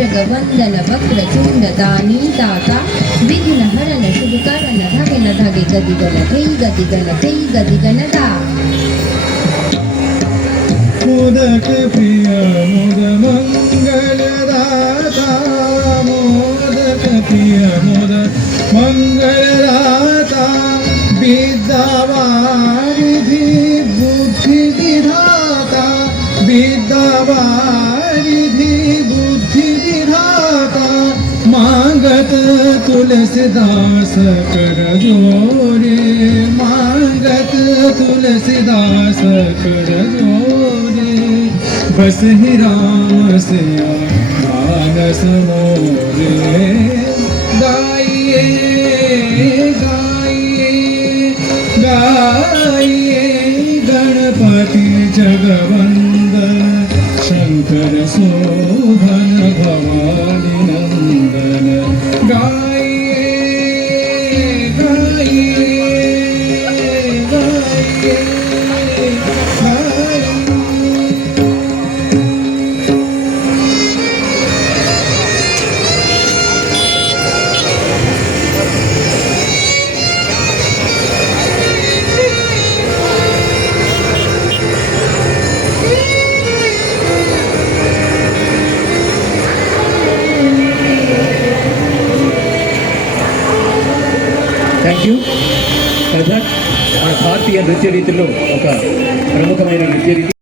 जगवंदन वक्रतुंड दानी दाता विघ्न हरण शुभकरण धागे न धागे गदिगन गदिगन दा मोदक प्रिय मोद मंगलदाता मोदक प्रिय मोद मंगलदाता विद्यावारिधि बुद्धि विधाता विद्यावारिधि बुद्धि विधाता मांगत तुलसीदास कर जोरे मांगत तुलसीदास कर जोरे बस ही राम से मानस मोरे गाइए गाइए गाइए गणपति जगवंदन शंकर शोभन भवानी नंदन गाइए गाइए गाइए गाइए థ్యాంక్ యూ. కథక్ మన భారతీయ నృత్య రీతిలో ఒక ప్రముఖమైన నృత్య రీతి.